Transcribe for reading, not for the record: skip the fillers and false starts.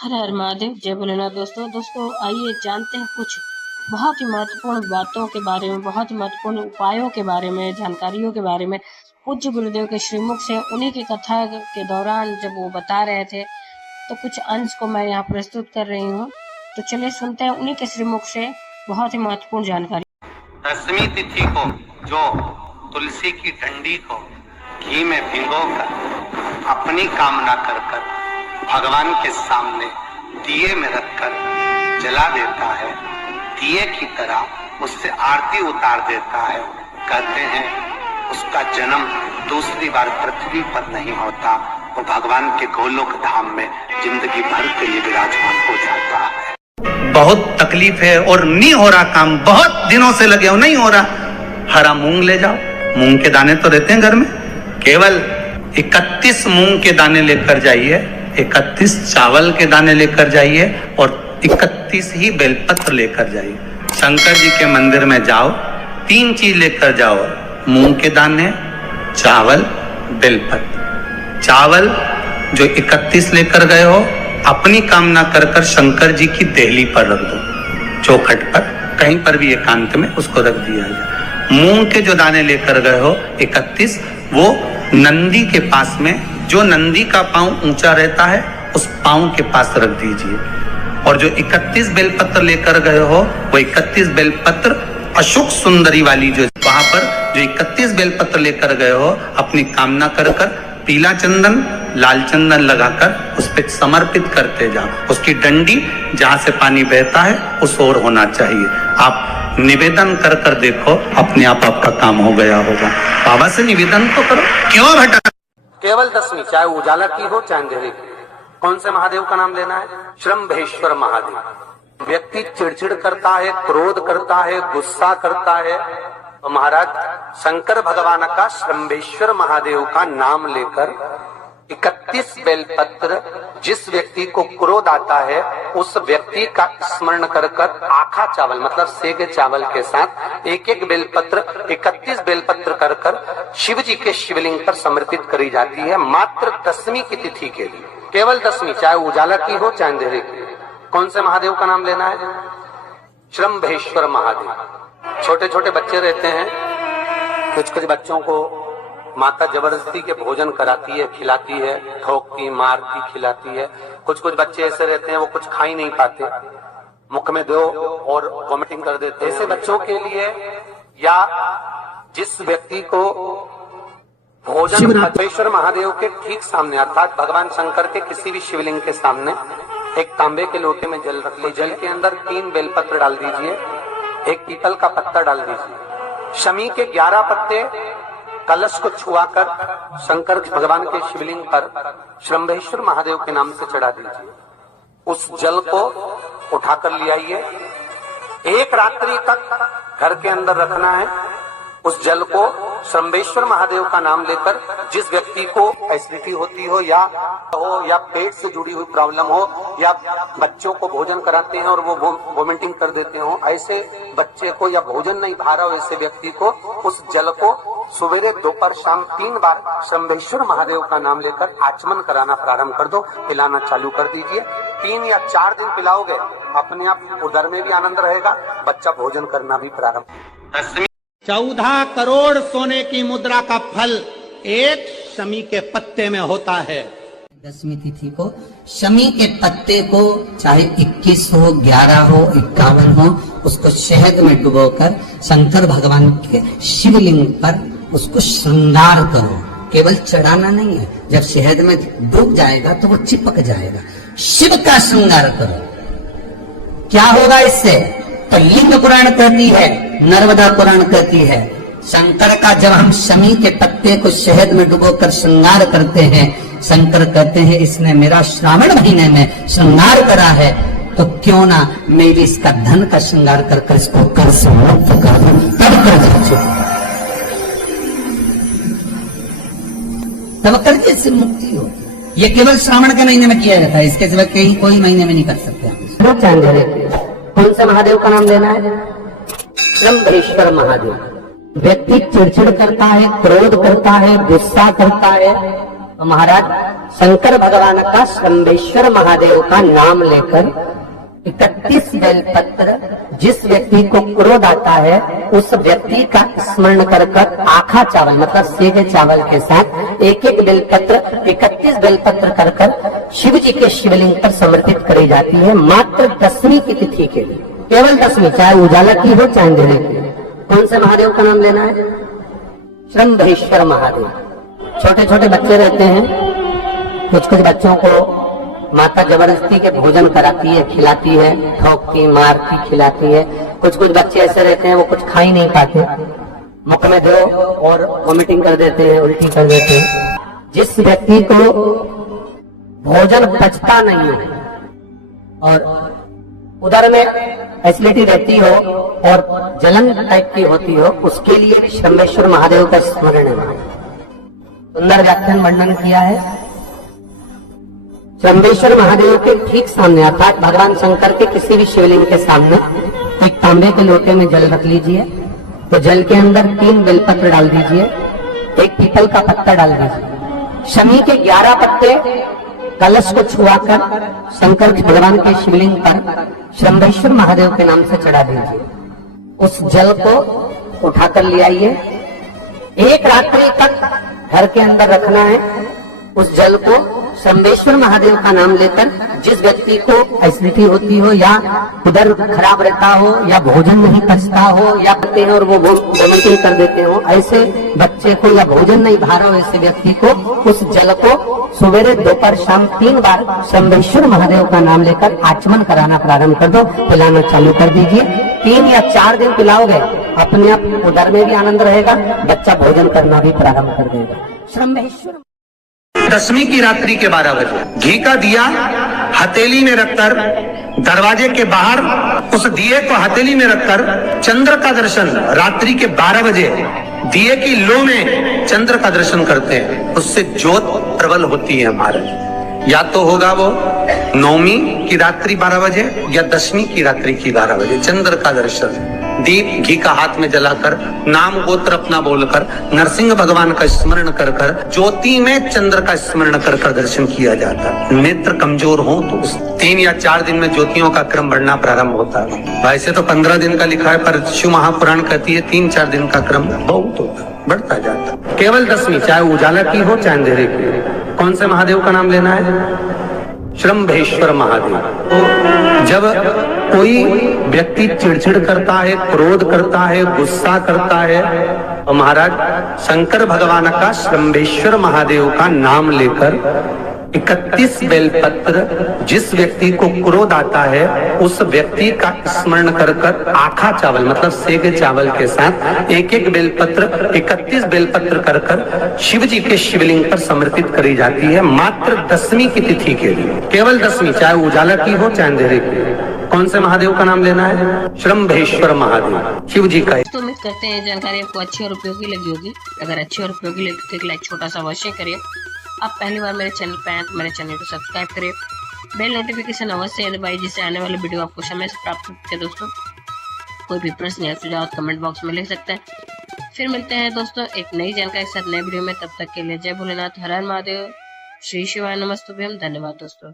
हर हर महादेव, जय भोलेनाथ। दोस्तों आइए जानते हैं कुछ बहुत ही महत्वपूर्ण बातों के बारे में, बहुत ही महत्वपूर्ण उपायों के बारे में, जानकारियों के बारे में। पूज्य गुरुदेव के श्रीमुख से उन्हीं की कथा के दौरान जब वो बता रहे थे तो कुछ अंश को मैं यहाँ प्रस्तुत कर रही हूँ। तो चलिए सुनते हैं उन्हीं के श्रीमुख से बहुत ही महत्वपूर्ण जानकारी। दसवीं तिथि को जो तुलसी की डंडी को घी में भिगोकर अपनी कामना कर भगवान के सामने दिए में रखकर जला देता है, दिए की तरह उससे आरती उतार देता है, कहते हैं उसका जन्म दूसरी बार पृथ्वी पर नहीं होता, वो भगवान के गोलोक धाम में जिंदगी भर के लिए विराजमान हो जाता है। बहुत तकलीफ है और नहीं हो रहा काम, बहुत दिनों से लगे हो, नहीं हो रहा। हरा मूंग ले जाओ, मूंग के दाने तो रहते हैं घर में, केवल 31 मूंग के दाने लेकर जाइए, 31 चावल के दाने लेकर जाइए और 31 ही बेलपत्र लेकर जाइए। शंकर जी के मंदिर में जाओ, 3 चीज लेकर जाओ, मूंग के दाने, चावल, बेलपत्र। चावल जो 31 लेकर गए हो अपनी कामना कर शंकर जी की देहली पर रख दो, चौखट पर, कहीं पर भी एकांत में उसको रख दिया जाए। मूंग के जो दाने लेकर गए हो 31, वो नंदी के पास में, जो नंदी का पांव ऊंचा रहता है उस पांव के पास रख दीजिए। और जो 31 बेलपत्र लेकर गए हो वो 31 बेलपत्र अशोक सुंदरी वाली जो वहां पर जो 31 बेलपत्र लेकर गए हो अपनी कामना कर पीला चंदन, लाल चंदन लगाकर उस पर समर्पित करते जाओ। उसकी डंडी जहां से पानी बहता है उस ओर होना चाहिए। आप निवेदन कर देखो, अपने आप आपका काम हो गया होगा। बाबा से निवेदन तो करो, क्यों भटक। केवल दसवीं, चाहे उजाला की हो चाहे अंधेरे की। कौन से महादेव का नाम लेना है? श्रम्भेश्वर महादेव। व्यक्ति चिड़चिड़ करता है, क्रोध करता है, गुस्सा करता है, तो महाराज शंकर भगवान का श्रम्भेश्वर महादेव का नाम लेकर 31 बेलपत्र, जिस व्यक्ति को क्रोध आता है उस व्यक्ति का स्मरण कर आखा चावल मतलब सेगे चावल के साथ एक बेलपत्र 31 बेलपत्र कर शिव जी के शिवलिंग पर समर्पित करी जाती है, मात्र 10वीं की तिथि के लिए। केवल 10वीं, चाहे उजाला की हो चाहे अंधेरे की। कौन से महादेव का नाम लेना है? श्रम्भेश्वर महादेव। छोटे छोटे बच्चे रहते हैं, कुछ बच्चों को माता जबरदस्ती के भोजन कराती है, खिलाती है, ठोकती, मारती, खिलाती है। कुछ बच्चे ऐसे रहते हैं वो कुछ खा ही नहीं पाते, मुख में दो और वॉमिटिंग कर देते हैं। ऐसे बच्चों के लिए या जिस व्यक्ति को भोजन श्रम्भेश्वर महादेव के ठीक सामने अर्थात भगवान शंकर के किसी भी शिवलिंग के सामने एक तांबे के लोटे में जल रख लीजिए, जल के अंदर 3 बेलपत्र डाल दीजिए, एक पीपल का पत्ता डाल दीजिए, शमी के 11 पत्ते कलश को छुआकर शंकर भगवान के शिवलिंग पर श्रम्भेश्वर महादेव के नाम से चढ़ा दीजिए। उस जल को उठाकर ले आइए, 1 रात्रि तक घर के अंदर रखना है। उस जल को श्रम्भेश्वर महादेव का नाम लेकर जिस व्यक्ति को एसिडिटी होती हो या पेट से जुड़ी हुई प्रॉब्लम हो या बच्चों को भोजन कराते हैं और वो वोमिटिंग कर देते हो, ऐसे बच्चे को या भोजन नहीं भा रहा हो ऐसे व्यक्ति को उस जल को सवेरे, दोपहर, शाम 3 बार श्रम्भेश्वर महादेव का नाम लेकर आचमन कराना प्रारंभ कर दो, पिलाना चालू कर दीजिए। 3 या 4 दिन पिलाओगे, अपने आप उदर में भी आनंद रहेगा, बच्चा भोजन करना भी प्रारंभ। 14 करोड़ सोने की मुद्रा का फल एक शमी के पत्ते में होता है। 10वीं तिथि को शमी के पत्ते को चाहे 21 हो, 11 हो, 51 हो, उसको शहद में डुबोकर शंकर भगवान के शिवलिंग पर उसको श्रृंगार करो। केवल चढ़ाना नहीं है, जब शहद में डूब जाएगा तो वो चिपक जाएगा। शिव का श्रृंगार करो। क्या होगा इससे? तो लिंग पुराण कहती है, नर्मदा पुराण कहती है, शंकर का जब हम शमी के पत्ते को शहद में डुबोकर श्रृंगार करते हैं, शंकर कहते हैं इसने मेरा श्रावण महीने में श्रृंगार करा है, तो क्यों ना मैं भी इसका धन का श्रृंगार कर इसको कर से मुक्त कर दूं, तब कर्ज से मुक्ति हो। ये केवल श्रावण के महीने में किया जाता है, इसके सिवा कहीं कोई महीने में नहीं कर सकते हम। कौन से महादेव का नाम लेना है? श्रम्भेश्वर महादेव। व्यक्ति चिड़चिड़ करता है, क्रोध करता है, गुस्सा करता है, तो महाराज शंकर भगवान का शंभेश्वर महादेव का नाम लेकर 31 बेलपत्र जिस व्यक्ति को क्रोध आता है उस व्यक्ति का स्मरण कर कर आखा चावल मतलब सेगे चावल के साथ एक एक बेलपत्र 31 बेलपत्र कर कर शिव जी के शिवलिंग पर समर्पित करी जाती है मात्र 10वीं की तिथि के लिए। केवल 10वीं, चाहे उजाला की हो चाहे अंधेरे की। कौन से महादेव का नाम लेना है? शंभेश्वर महादेव। छोटे छोटे बच्चे रहते हैं, कुछ कुछ बच्चों को माता जबरदस्ती के भोजन कराती है, खिलाती है, ठोकती मारती खिलाती है। कुछ कुछ बच्चे ऐसे रहते हैं वो कुछ खा ही नहीं पाते, मुख में दो और वॉमिटिंग कर देते हैं, उल्टी कर देते हैं। जिस व्यक्ति को भोजन पचता नहीं हो और उदर में एसिडिटी रहती हो और जलन टाइप की होती हो, उसके लिए शंभेश्वर महादेव का स्मरण है। सुंदर व्याख्यान वर्णन किया है। शंभेश्वर महादेव के ठीक सामने अर्थात भगवान शंकर के किसी भी शिवलिंग के सामने एक तांबे के लोटे में जल रख लीजिए, तो जल के अंदर 3 बेलपत्र डाल दीजिए, एक पीपल का पत्ता डाल दीजिए, शमी के 11 पत्ते कलश को छुआकर शंकर भगवान के शिवलिंग पर शंभेश्वर महादेव के नाम से चढ़ा दीजिए। उस जल को उठाकर ले आइए, एक रात्रि तक घर के अंदर रखना है। उस जल को शंभेश्वर महादेव का नाम लेकर जिस व्यक्ति को एसिडिटी होती हो या उधर खराब रहता हो या भोजन नहीं पचता हो या पते हैं और वो वोमिटिंग कर देते हो, ऐसे बच्चे को या भोजन नहीं भा रहा हो ऐसे व्यक्ति को उस जल को सवेरे दोपहर शाम 3 बार शंभेश्वर महादेव का नाम लेकर आचमन कराना प्रारंभ कर दो, पिलाना चालू कर दीजिए। 3 या 4 दिन पिलाओगे अपने आप उदर में भी आनंद रहेगा, बच्चा भोजन करना भी प्रारंभ कर देगा। शंभेश्वर 10वीं की रात्रि के 12 बजे घी का दिया हथेली में रखकर दरवाजे के बाहर उस दिए को हथेली में रखकर चंद्र का दर्शन रात्रि के 12 बजे दिए की लो में चंद्र का दर्शन करते हैं, उससे ज्योत प्रबल होती है हमारे। या तो होगा वो 9वीं की रात्रि 12 बजे या 10वीं की रात्रि की 12 बजे चंद्र का दर्शन दीप घी का हाथ में जलाकर नाम गोत्र अपना बोलकर नरसिंह भगवान का स्मरण कर कर ज्योति में चंद्र का स्मरण कर कर दर्शन किया जाता है। नेत्र कमजोर हो तो 3 या 4 दिन में ज्योतियों का क्रम बढ़ना प्रारंभ होता है। वैसे तो 15 दिन का लिखा है, पर शिव महापुराण कहती है 3-4 दिन का क्रम बहुत होता है, बढ़ता जाता है। केवल 10वीं, चाहे उजाला की हो चाहे अंधेरे की। कौन से महादेव का नाम लेना है? शंभेश्वर महादेव। तो जब कोई व्यक्ति चिड़चिड़ करता है, क्रोध करता है, गुस्सा करता है, तो महाराज शंकर भगवान का शंभेश्वर महादेव का नाम लेकर 31 बेलपत्र जिस व्यक्ति को क्रोध आता है उस व्यक्ति का स्मरण कर कर आखा चावल मतलब सेगे चावल के साथ एक एक बेलपत्र 31 बेलपत्र कर कर शिव जी के शिवलिंग पर समर्पित करी जाती है मात्र 10वीं की तिथि के लिए। केवल 10वीं, चाहे उजाला की हो चाहे अंधेरे की। कौन से महादेव का नाम लेना है? शंभेश्वर महादेव, शिव जी का। तो उम्मीद करते हैं जानकारी आपको अच्छी और उपयोगी लगी होगी। अगर अच्छी और उपयोगी लगी तो एक लाइक छोटा सा अवश्य करिए। आप पहली बार मेरे चैनल पे आए तो मेरे चैनल को सब्सक्राइब करिए, बेल नोटिफिकेशन अवश्य दबाइए जिससे आने वाले वीडियो आपको समय से प्राप्त हो सके। दोस्तों कोई भी प्रश्न या सुझाव कमेंट बॉक्स में लिख सकते हैं। फिर मिलते हैं दोस्तों एक नई जानकारी के साथ नए वीडियो में। तब तक के लिए जय भोलेनाथ, हर हर महादेव, श्री शिवाय नमस्तुभ्यम। धन्यवाद दोस्तों।